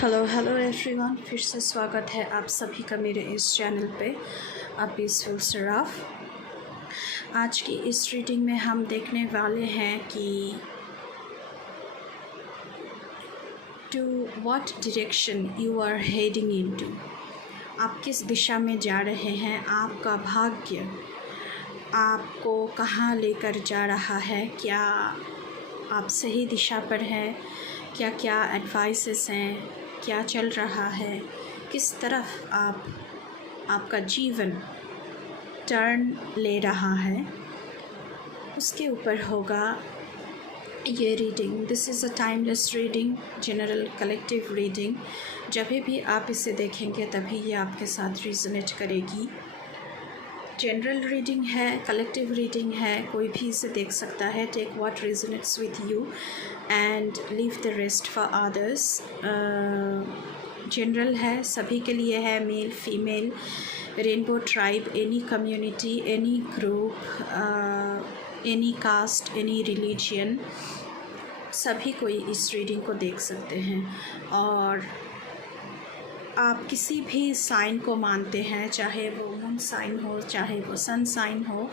Hello hello everyone, फिर से स्वागत है आप सभी का मेरे इस चैनल पे अ पीसफुल सराफ। आज की इस रीडिंग में हम देखने वाले हैं कि to what direction you are heading into. आप किस दिशा में जा रहे हैं, आपका भाग्य आपको कहाँ लेकर जा रहा है, क्या आप सही दिशा पर हैं, क्या क्या एडवाइसेस हैं, क्या चल रहा है, किस तरफ आपका जीवन टर्न ले रहा है, उसके ऊपर होगा ये reading. This is a timeless reading, general collective reading. जब भी आप इसे देखेंगे तभी ये आपके साथ रिजोनेट करेगी। जनरल रीडिंग है, कलेक्टिव रीडिंग है, कोई भी इसे देख सकता है। Take what resonates with you and leave the rest for others. General है, सभी के लिए है, male female, rainbow tribe, any community, any group, any caste, any religion, सभी कोई इस रीडिंग को देख सकते हैं। और आप किसी भी साइन को मानते हैं, चाहे वो मून साइन हो, चाहे वो सन साइन हो,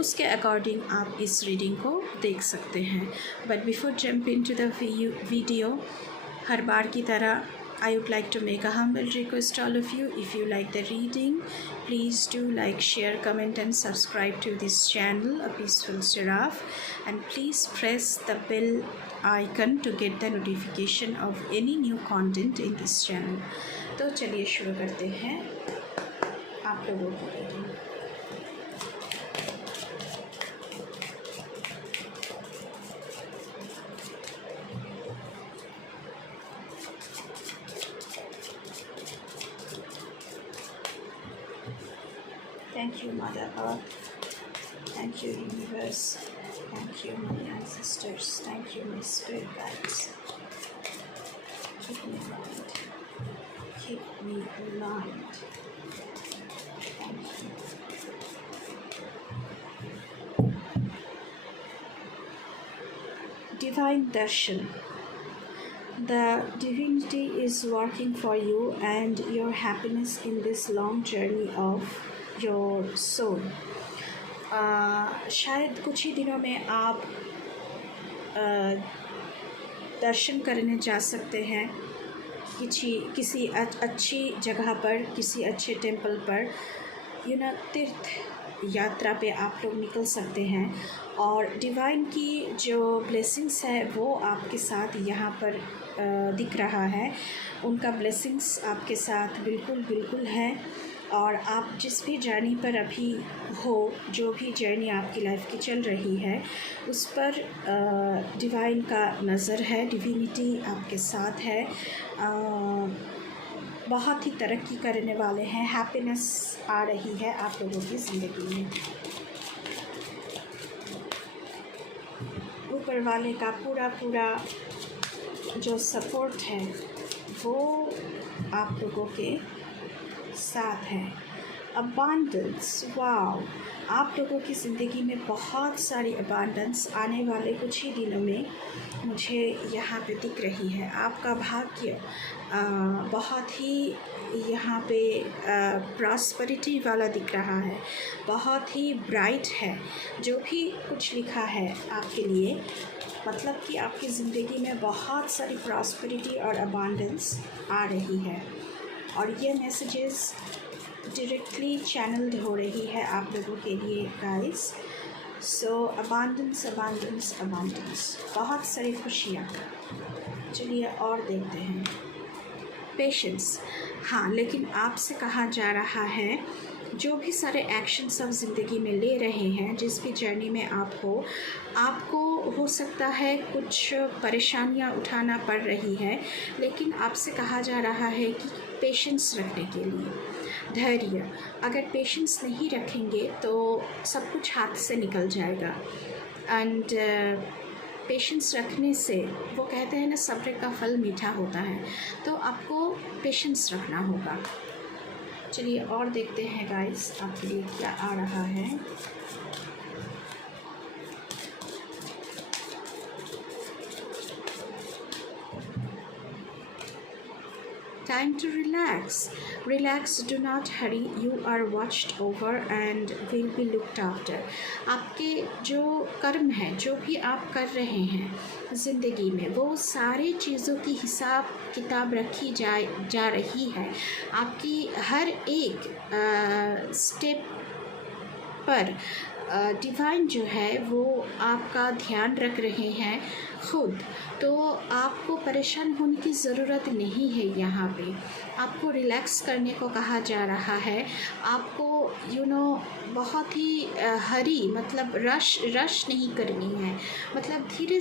उसके अकॉर्डिंग आप इस रीडिंग को देख सकते हैं। But before jump into the video, हर बार की तरह I would like to make a humble request all of you. If you like the reading, please do like, share, comment and subscribe to this channel, A Peaceful Seraph, and please press the bell icon to get the notification of any new content in this channel. तो चलिए शुरू करते हैं आप लोगों की reading. Thank you, Mother Earth. Thank you, Universe. Thank you, my ancestors. Thank you, my spirit guides. Keep me aligned. Keep me aligned. Thank you. Divine Darshan. The divinity is working for you and your happiness in this long journey of your soul. शायद कुछ ही दिनों में आप दर्शन करने जा सकते हैं किसी अच्छी जगह पर, किसी अच्छे टेम्पल पर, तीर्थ यात्रा पे आप लोग निकल सकते हैं। और डिवाइन की जो ब्लेसिंग्स है वो आपके साथ यहाँ पर दिख रहा है। उनका ब्लेसिंग्स आपके साथ बिल्कुल है। और आप जिस भी जर्नी पर अभी हो, जो भी जर्नी आपकी लाइफ की चल रही है, उस पर डिवाइन का नज़र है, डिविनिटी आपके साथ है। बहुत ही तरक्की करने वाले हैं, हैप्पीनेस आ रही है आप लोगों की ज़िंदगी में। ऊपर वाले का पूरा जो सपोर्ट है वो आप लोगों के साथ है। अबांडेंस, वाओ, आप लोगों की ज़िंदगी में बहुत सारी अबांडेंस आने वाले कुछ ही दिनों में मुझे यहाँ पे दिख रही है। आपका भाग्य बहुत ही यहाँ पे प्रॉस्पेरिटी वाला दिख रहा है, बहुत ही ब्राइट है। जो भी कुछ लिखा है आपके लिए, मतलब कि आपकी ज़िंदगी में बहुत सारी प्रॉस्पेरिटी और अबांडेंस आ रही है। और ये मैसेजेस डायरेक्टली चैनल्ड हो रही है आप लोगों के लिए गाइस। सो अबांडेंस, बहुत सारी खुशियाँ। चलिए और देखते हैं। पेशेंस, हाँ, लेकिन आपसे कहा जा रहा है जो भी सारे एक्शंस आप ज़िंदगी में ले रहे हैं, जिस भी जर्नी में आप हो, आपको हो सकता है कुछ परेशानियां उठाना पड़ रही है, लेकिन आपसे कहा जा रहा है कि पेशेंस रखने के लिए, धैर्य। अगर पेशेंस नहीं रखेंगे तो सब कुछ हाथ से निकल जाएगा। एंड पेशेंस रखने से, वो कहते हैं ना, सब्र का फल मीठा होता है, तो आपको पेशेंस रखना होगा। चलिए और देखते हैं गाइस आपके लिए क्या आ रहा है। Time to relax. Relax, do not hurry. You are watched over and will be looked after. आपके जो कर्म हैं, जो भी आप कर रहे हैं ज़िंदगी में, वो सारी चीज़ों की हिसाब किताब रखी जा रही है। आपकी हर एक स्टेप पर डिवाइन जो है वो आपका ध्यान रख रहे हैं खुद। तो आपको परेशान होने की ज़रूरत नहीं है। यहाँ पे आपको रिलैक्स करने को कहा जा रहा है। आपको बहुत ही हरी मतलब रश नहीं करनी है। मतलब धीरे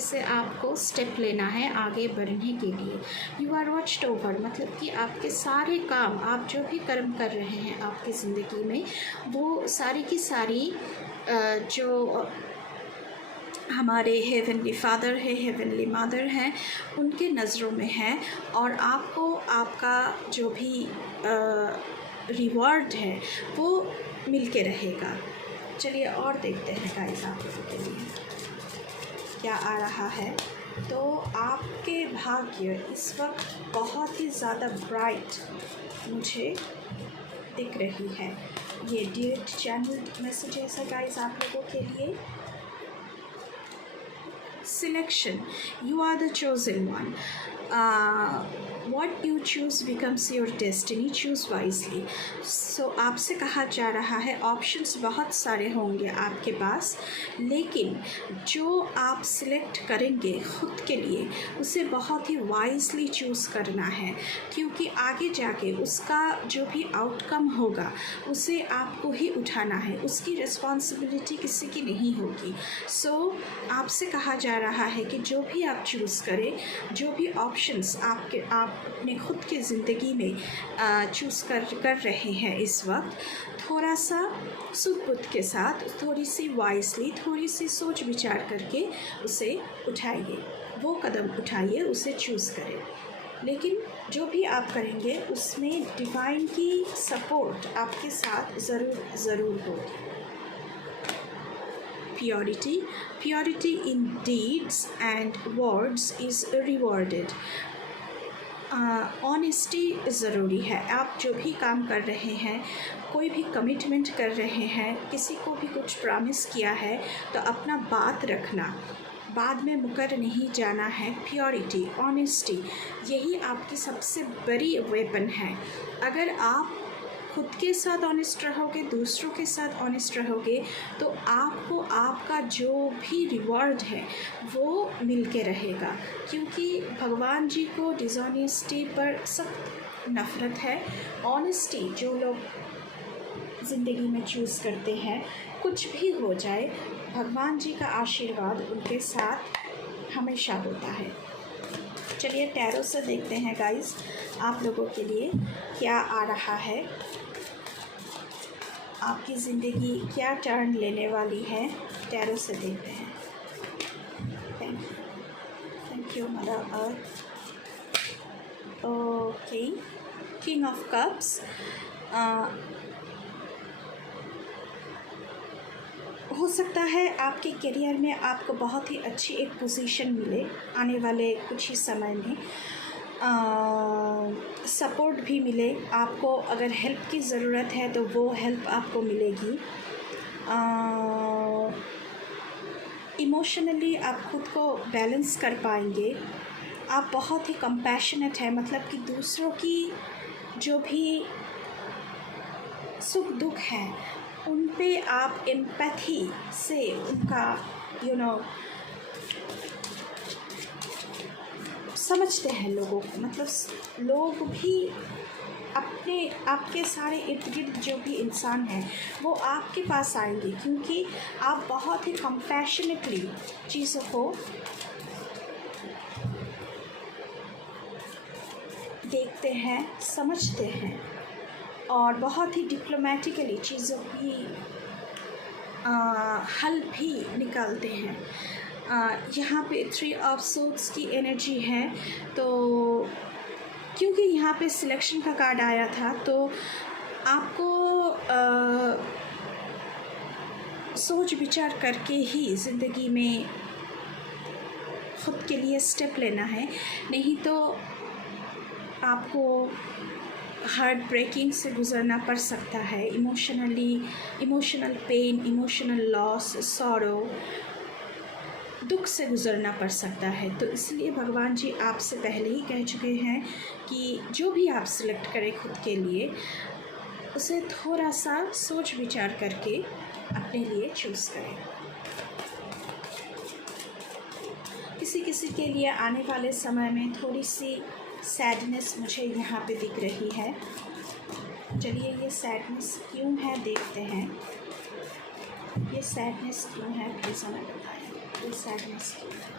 से आपको स्टेप लेना है आगे बढ़ने के लिए। यू आर वॉच्ड ओवर मतलब कि आपके सारे काम, आप जो भी कर्म कर रहे हैं आपकी ज़िंदगी में, वो सारी की सारी जो हमारे हेवनली फादर है, हेवनली मदर हैं, उनके नज़रों में है। और आपको आपका जो भी रिवॉर्ड है वो मिल के रहेगा। चलिए और देखते हैं गाइस आप लोगों के लिए क्या आ रहा है। तो आपके भाग्य इस वक्त बहुत ही ज़्यादा ब्राइट मुझे दिख रही है। ये डायरेक्ट चैनल मैसेजेस है गाइस आप लोगों के लिए। Selection, you are the chosen one. What you choose becomes your destiny. Choose wisely. So आपसे कहा जा रहा है ऑप्शंस बहुत सारे होंगे आपके पास, लेकिन जो आप सिलेक्ट करेंगे खुद के लिए उसे बहुत ही वाइजली चूज़ करना है, क्योंकि आगे जाके उसका जो भी आउटकम होगा उसे आपको ही उठाना है। उसकी रिस्पॉन्सिबिलिटी किसी की नहीं होगी। सो आपसे कहा जा रहा है कि जो भी आप चूज़ करें, जो भी ऑप्शंस आप अपने खुद की ज़िंदगी में चूज़ कर रहे हैं इस वक्त, थोड़ा सा सुध-बुध के साथ, थोड़ी सी वाइजली, थोड़ी सी सोच विचार करके उसे उठाइए। वो कदम उठाइए, उसे चूज़ करें। लेकिन जो भी आप करेंगे उसमें डिवाइन की सपोर्ट आपके साथ ज़रूर होगी। Purity in deeds and words is rewarded. Honesty ज़रूरी है। आप जो भी काम कर रहे हैं, कोई भी कमिटमेंट कर रहे हैं, किसी को भी कुछ प्रॉमिस किया है तो अपना बात रखना, बाद में मुकर नहीं जाना है। प्योरिटी, ऑनेस्टी, यही आपकी सबसे बड़ी वेपन है। अगर आप खुद के साथ ऑनेस्ट रहोगे, दूसरों के साथ ऑनेस्ट रहोगे, तो आपको आपका जो भी रिवॉर्ड है वो मिल के रहेगा। क्योंकि भगवान जी को डिसऑनेस्टी पर सख्त नफ़रत है। ऑनेस्टी जो लोग ज़िंदगी में चूज़ करते हैं, कुछ भी हो जाए, भगवान जी का आशीर्वाद उनके साथ हमेशा होता है। चलिए टैरो से देखते हैं गाइस आप लोगों के लिए क्या आ रहा है। आपकी ज़िंदगी क्या टर्न लेने वाली है, टैरो से देखते हैं। Thank you mother earth. Okay, king of cups. हो सकता है आपके करियर में आपको बहुत ही अच्छी एक पोजीशन मिले आने वाले कुछ ही समय में। सपोर्ट भी मिले आपको। अगर हेल्प की ज़रूरत है तो वो हेल्प आपको मिलेगी। इमोशनली आप खुद को बैलेंस कर पाएंगे। आप बहुत ही कंपैशनेट है, मतलब कि दूसरों की जो भी सुख दुख है उन पे आप एम्पैथी से उनका समझते हैं लोगों को। मतलब लोग भी आपके सारे इर्द गिर्द जो भी इंसान हैं वो आपके पास आएंगे, क्योंकि आप बहुत ही कंपैशनेटली चीज़ों को देखते हैं, समझते हैं और बहुत ही डिप्लोमेटिकली चीज़ों की हल भी निकालते हैं। यहाँ पे 3 ऑफ सोर्ड्स की एनर्जी है, तो क्योंकि यहाँ पे सिलेक्शन का कार्ड आया था तो आपको सोच विचार करके ही ज़िंदगी में खुद के लिए स्टेप लेना है। नहीं तो आपको हार्ट ब्रेकिंग से गुज़रना पड़ सकता है, emotional pain, emotional loss, sorrow, दुख से गुज़रना पड़ सकता है। तो इसलिए भगवान जी आपसे पहले ही कह चुके हैं कि जो भी आप सिलेक्ट करें खुद के लिए, उसे थोड़ा सा सोच विचार करके अपने लिए चूज़ करें। किसी किसी के लिए आने वाले समय में थोड़ी सी सैडनेस मुझे यहाँ पे दिख रही है। चलिए ये सैडनेस क्यों है देखते हैं। ये सैडनेस क्यों है, प्लीज़ हमें बताएं। ये सैडनेस क्यों है,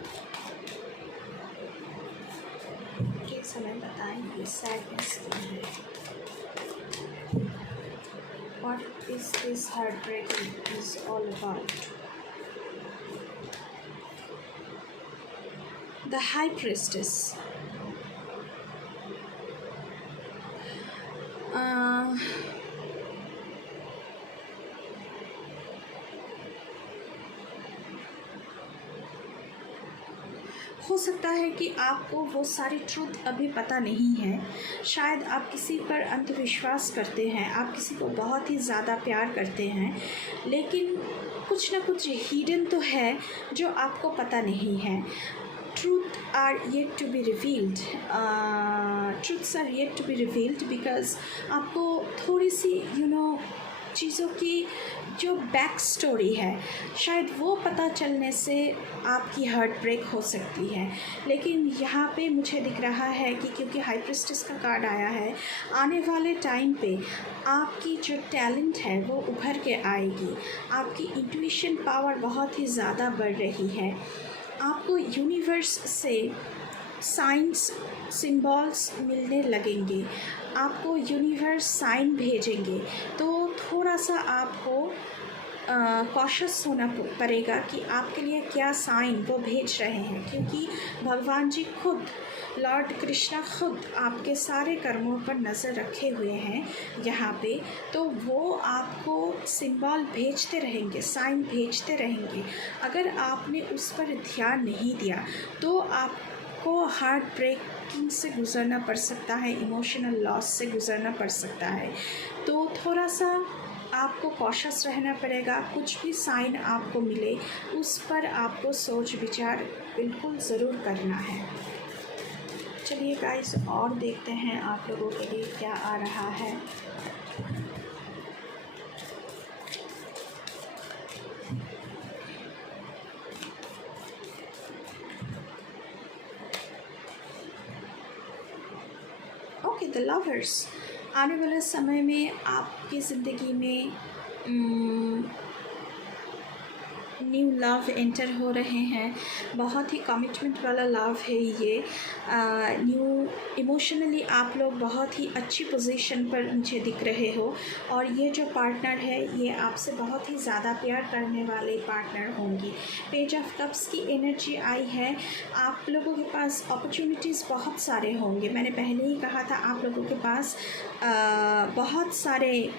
प्लीज़ हमें बताएं। ये सैडनेस क्यों है। What is this heartbreaking is all about? The High Priestess. हो सकता है कि आपको वो सारी ट्रुथ अभी पता नहीं है। शायद आप किसी पर अंधविश्वास करते हैं, आप किसी को बहुत ही ज़्यादा प्यार करते हैं, लेकिन कुछ ना कुछ हिडन तो है जो आपको पता नहीं है। Truths are yet to be revealed. Truths are yet to be revealed because आपको थोड़ी सी चीज़ों की जो बैक स्टोरी है, शायद वो पता चलने से आपकी हार्ट ब्रेक हो सकती है। लेकिन यहाँ पे मुझे दिख रहा है कि क्योंकि हाई प्रिस्टेस का कार्ड आया है, आने वाले टाइम पे आपकी जो टैलेंट है वो उभर के आएगी। आपकी इंट्यूशन पावर बहुत ही ज़्यादा बढ़ रही है। आपको यूनिवर्स से साइंस सिंबल्स मिलने लगेंगे, आपको यूनिवर्स साइन भेजेंगे। तो थोड़ा सा आपको कॉशियस होना पड़ेगा कि आपके लिए क्या साइन वो भेज रहे हैं, क्योंकि भगवान जी खुद, लॉर्ड कृष्णा खुद आपके सारे कर्मों पर नज़र रखे हुए हैं यहाँ पे। तो वो आपको सिंबल भेजते रहेंगे, साइन भेजते रहेंगे। अगर आपने उस पर ध्यान नहीं दिया तो आपको हार्ट ब्रेकिंग से गुज़रना पड़ सकता है, इमोशनल लॉस से गुज़रना पड़ सकता है। तो थोड़ा सा आपको कॉशियस रहना पड़ेगा। कुछ भी साइन आपको मिले उस पर आपको सोच विचार बिल्कुल ज़रूर करना है। चलिए गाइस, और देखते हैं आप लोगों के लिए क्या आ रहा है। Okay, the lovers. आने वाले समय में आपकी ज़िंदगी में न्यू लव एंटर हो रहे हैं। बहुत ही कमिटमेंट वाला लव है ये। न्यू इमोशनली आप लोग बहुत ही अच्छी पोजीशन पर मुझे दिख रहे हो, और ये जो पार्टनर है ये आपसे बहुत ही ज़्यादा प्यार करने वाले पार्टनर होंगी। पेज ऑफ कप्स की एनर्जी आई है। आप लोगों के पास अपॉर्चुनिटीज़ बहुत सारे होंगे। मैंने पहले ही कहा था आप लोगों के पास बहुत सारे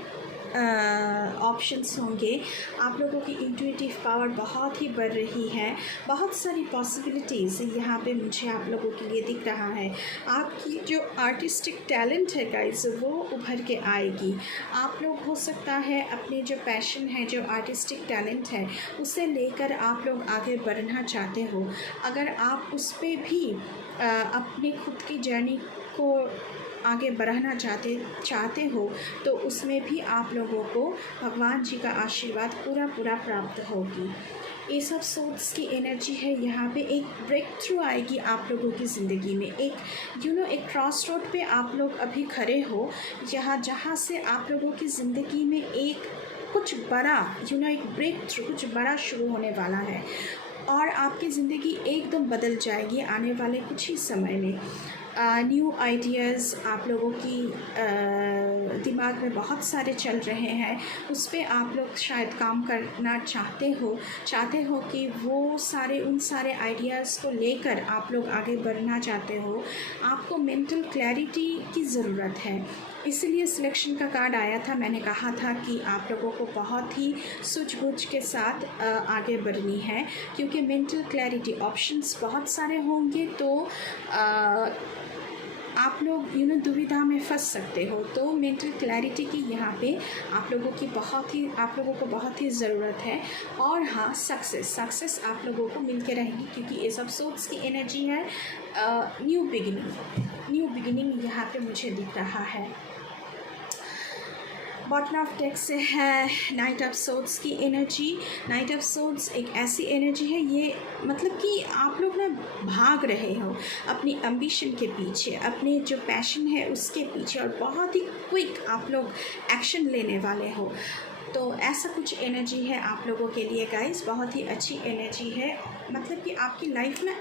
ऑप्शंस होंगे। आप लोगों की इंट्यूटिव पावर बहुत ही बढ़ रही है। बहुत सारी पॉसिबिलिटीज़ यहाँ पे मुझे आप लोगों के लिए दिख रहा है। आपकी जो आर्टिस्टिक टैलेंट है गाइस, वो उभर के आएगी। आप लोग हो सकता है अपने जो पैशन है, जो आर्टिस्टिक टैलेंट है, उसे लेकर आप लोग आगे बढ़ना चाहते हो। अगर आप उस पर भी अपने खुद की जर्नी को आगे बढ़ाना चाहते हो तो उसमें भी आप लोगों को भगवान जी का आशीर्वाद पूरा प्राप्त होगी। ये सब सोर्स की एनर्जी है। यहाँ पे एक ब्रेक थ्रू आएगी आप लोगों की ज़िंदगी में। एक क्रॉस रोड पे आप लोग अभी खड़े हो, जहाँ से आप लोगों की ज़िंदगी में एक कुछ बड़ा एक ब्रेक थ्रू, कुछ बड़ा शुरू होने वाला है, और आपकी ज़िंदगी एकदम बदल जाएगी आने वाले कुछ ही समय में। न्यू आइडियाज़ आप लोगों की दिमाग में बहुत सारे चल रहे हैं, उस पर आप लोग शायद काम करना चाहते हो कि उन सारे आइडियाज़ को लेकर आप लोग आगे बढ़ना चाहते हो। आपको मेंटल क्लैरिटी की ज़रूरत है, इसलिए सिलेक्शन का कार्ड आया था। मैंने कहा था कि आप लोगों को बहुत ही सूझबूझ के साथ आगे बढ़नी है, क्योंकि मेंटल क्लैरिटी ऑप्शंस बहुत सारे होंगे। तो आप लोग दुविधा में फंस सकते हो। तो मेंटल क्लैरिटी की यहाँ पे आप लोगों को बहुत ही ज़रूरत है। और हाँ, सक्सेस आप लोगों को मिल के रहेगी, क्योंकि एस ऑफ सोर्ड्स की एनर्जी है। न्यू बिगिनिंग यहाँ पे मुझे दिख रहा है। बॉटम ऑफ डेक से है नाइट ऑफ सोर्ड्स की एनर्जी। नाइट ऑफ सोर्ड्स एक ऐसी एनर्जी है, ये मतलब कि आप लोग ना भाग रहे हो अपनी एम्बिशन के पीछे, अपने जो पैशन है उसके पीछे, और बहुत ही क्विक आप लोग एक्शन लेने वाले हो। तो ऐसा कुछ एनर्जी है आप लोगों के लिए गाइस, बहुत ही अच्छी एनर्जी है। मतलब कि आपकी लाइफ ना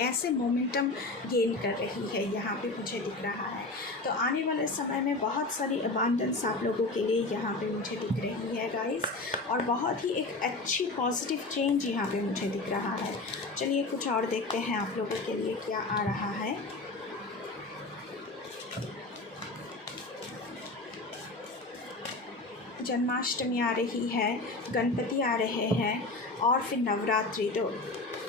ऐसे मोमेंटम गेन कर रही है, यहाँ पे मुझे दिख रहा है। तो आने वाले समय में बहुत सारी अबांडेंस आप लोगों के लिए यहाँ पे मुझे दिख रही है गाइस, और बहुत ही एक अच्छी पॉजिटिव चेंज यहाँ पे मुझे दिख रहा है। चलिए कुछ और देखते हैं आप लोगों के लिए क्या आ रहा है। जन्माष्टमी आ रही है, गणपति आ रहे हैं, और फिर नवरात्रि। तो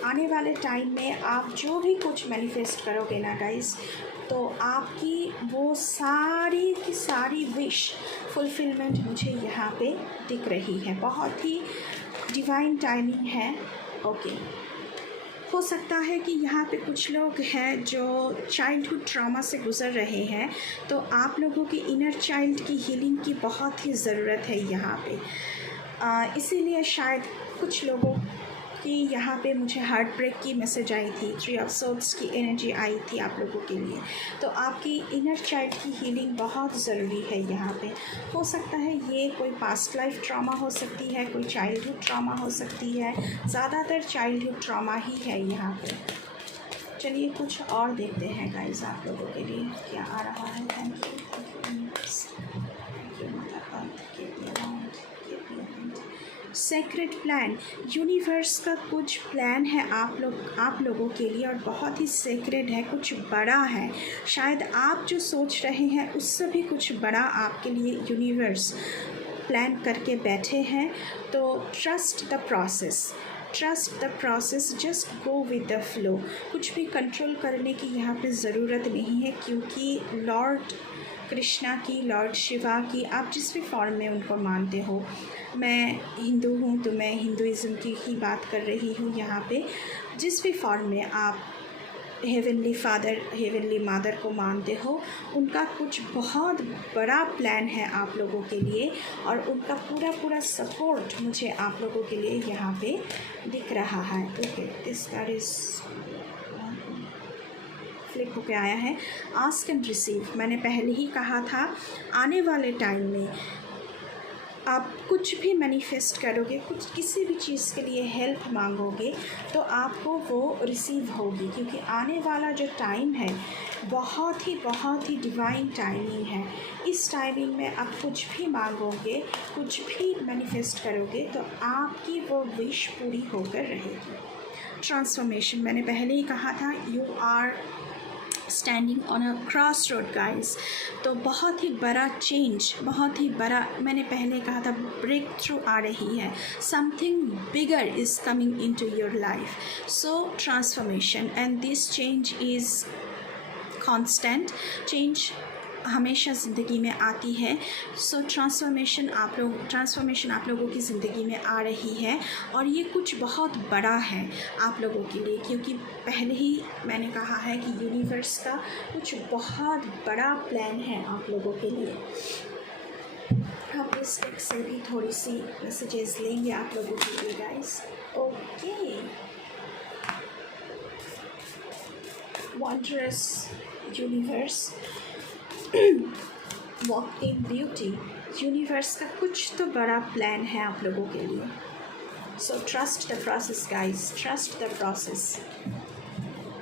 आने वाले टाइम में आप जो भी कुछ मैनिफेस्ट करोगे ना गाइस, तो आपकी वो सारी की सारी विश फुलफिलमेंट मुझे यहाँ पे दिख रही है। बहुत ही डिवाइन टाइमिंग है। ओके, हो सकता है कि यहाँ पे कुछ लोग हैं जो चाइल्डहुड ट्रॉमा से गुज़र रहे हैं, तो आप लोगों की इनर चाइल्ड की हीलिंग की बहुत ही ज़रूरत है यहाँ पे। इसीलिए शायद कुछ लोगों की यहाँ पे मुझे हार्ट ब्रेक की मैसेज आई थी, 3 ऑफ सोर्ड्स की एनर्जी आई थी आप लोगों के लिए। तो आपकी इनर चाइल्ड की हीलिंग बहुत ज़रूरी है यहाँ पे। हो सकता है ये कोई पास्ट लाइफ ट्रॉमा हो सकती है, कोई चाइल्डहुड ट्रॉमा हो सकती है, ज़्यादातर चाइल्डहुड ट्रॉमा ही है यहाँ पे। चलिए कुछ और देखते हैं गाइस आप लोगों के लिए क्या आ रहा है। Thank you secret plan, universe का कुछ प्लान है आप लोगों के लिए, और बहुत ही सेक्रेट है, कुछ बड़ा है। शायद आप जो सोच रहे हैं उससे भी कुछ बड़ा आपके लिए यूनिवर्स प्लान करके बैठे हैं। तो trust the process, just go with the flow. कुछ भी कंट्रोल करने की यहाँ पे ज़रूरत नहीं है, क्योंकि लॉर्ड कृष्णा की, लॉर्ड शिवा की, आप जिस भी फॉर्म में उनको मानते हो, मैं हिंदू हूँ तो मैं हिंदुइज़्म की ही बात कर रही हूँ यहाँ पे। जिस भी फॉर्म में आप हेवनली फादर, हेवनली मदर को मानते हो, उनका कुछ बहुत बड़ा प्लान है आप लोगों के लिए, और उनका पूरा सपोर्ट मुझे आप लोगों के लिए यहाँ पे दिख रहा है। Okay, this card is flip होके आया है। आस्क एंड रिसीव, मैंने पहले ही कहा था, आने वाले टाइम में आप कुछ भी मैनिफेस्ट करोगे, कुछ किसी भी चीज़ के लिए हेल्प मांगोगे, तो आपको वो रिसीव होगी, क्योंकि आने वाला जो टाइम है बहुत ही डिवाइन टाइमिंग है। इस टाइमिंग में आप कुछ भी मांगोगे, कुछ भी मैनिफेस्ट करोगे, तो आपकी वो विश पूरी होकर रहेगी। ट्रांसफॉर्मेशन, मैंने पहले ही कहा था, you are standing on a cross road guys. तो बहुत ही बड़ा चेंज, बहुत ही बड़ा, मैंने पहले कहा था, ब्रेक थ्रू आ रही है। Something bigger is coming into your life. So transformation, and this change is constant. Change हमेशा ज़िंदगी में आती है। सो ट्रांसफॉर्मेशन आप लोगों की ज़िंदगी में आ रही है, और ये कुछ बहुत बड़ा है आप लोगों के लिए, क्योंकि पहले ही मैंने कहा है कि यूनिवर्स का कुछ बहुत बड़ा प्लान है आप लोगों के लिए। हम इस टेक से भी थोड़ी सी मैसेजेस लेंगे आप लोगों के लिए guys. Okay, wondrous universe, walk in beauty, universe का कुछ तो बड़ा प्लान है आप लोगों के लिए। So trust the process guys, trust the process,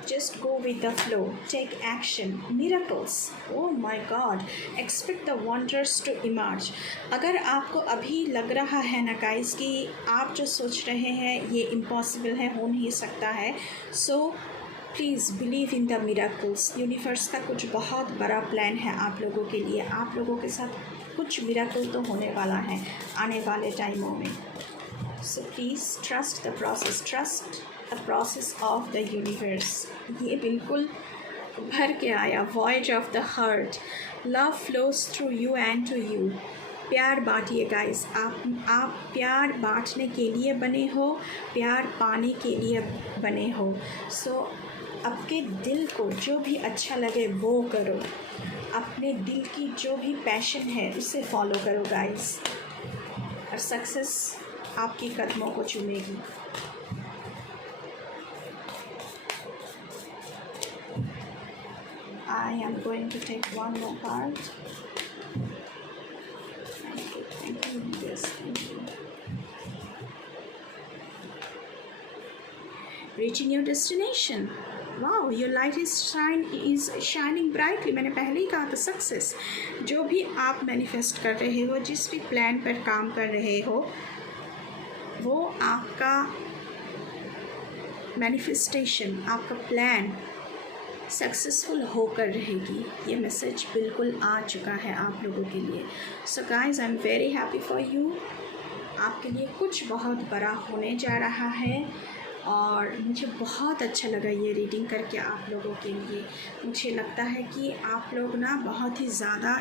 just go with the flow, take action, miracles, oh my god, expect the wonders to emerge. अगर आपको अभी लग रहा है ना गाइस कि आप जो सोच रहे हैं ये इम्पॉसिबल है, हो नहीं सकता है, so please believe in the miracles. Universe का कुछ बहुत बड़ा प्लान है आप लोगों के लिए। आप लोगों के साथ कुछ मिरेकल तो होने वाला है आने वाले टाइमों में। So please trust the process, trust the process of the universe. ये बिल्कुल भर के आया, voice of the heart, love flows through you and to you. प्यार बांटिए गाइस, आप प्यार बांटने के लिए बने हो, प्यार पाने के लिए बने हो। सो आपके दिल को जो भी अच्छा लगे वो करो, अपने दिल की जो भी पैशन है उसे फॉलो करो गाइस, और सक्सेस आपकी कदमों को चूमेगी। I am going to take one more card. Thank you. Yes, thank you. Reaching your destination. Wow, your light is shining brightly. मैंने पहले ही कहा था सक्सेस। जो भी आप मैनिफेस्ट कर रहे हो, जिस भी प्लान पर काम कर रहे हो, वो आपका मैनिफेस्टेशन, आपका प्लान सक्सेसफुल होकर रहेगी। ये मैसेज बिल्कुल आ चुका है आप लोगों के लिए। So guys, I am very happy for you. आपके लिए कुछ बहुत बड़ा होने जा रहा है, और मुझे बहुत अच्छा लगा ये रीडिंग करके आप लोगों के लिए। मुझे लगता है कि आप लोग ना बहुत ही ज़्यादा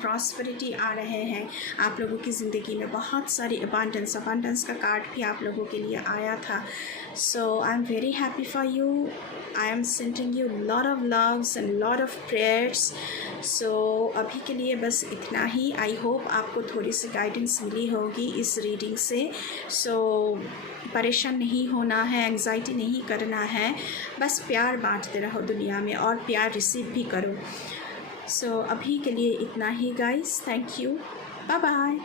प्रॉस्पेरिटी आ रहे हैं, आप लोगों की ज़िंदगी में बहुत सारी अबांडेंस का कार्ड भी आप लोगों के लिए आया था। So I am very happy for you. I am sending you lot of loves and lot of prayers. So अभी के लिए बस इतना ही। आई होप आपको थोड़ी सी गाइडेंस मिली होगी इस रीडिंग से। सो परेशान नहीं होना है, एंग्जाइटी नहीं करना है, बस प्यार बांटते रहो दुनिया में, और प्यार रिसीव भी करो। सो अभी के लिए इतना ही guys, thank you, bye bye.